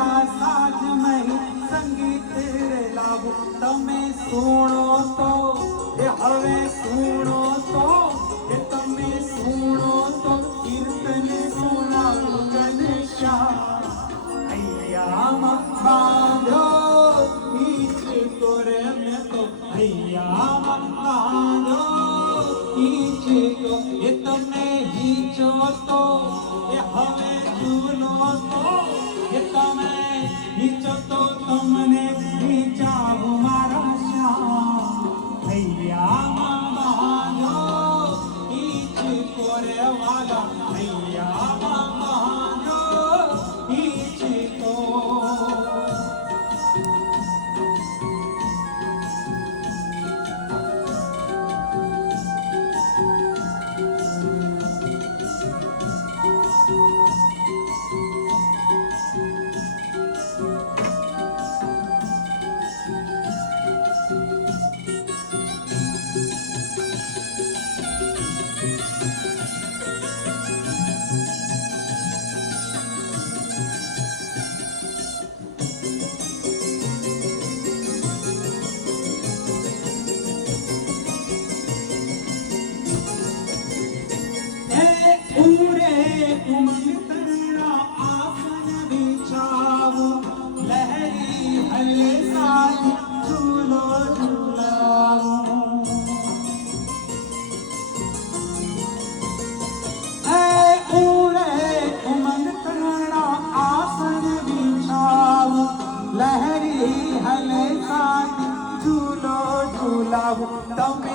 ના સાજ મહી સંગીત રે લાવું તમે સુણો તો એ હવે સુણો તો એ તમે સુણો તો કીર્તન સુણાવું ઘનશ્યામ હૈયામાં બાંધો ઈચ તોરે મેં તો હૈયામાં બાંધો ઈચ તો એ તમે હીચો તો એ હવે ઝૂલો તો એ તમે હીચો તો તમને હીચાવું મારા શ્યામ હૈયામાં બાંધો ઈચ તોરે વાલા હૈયામાં બાંધો ઈચ તો તમે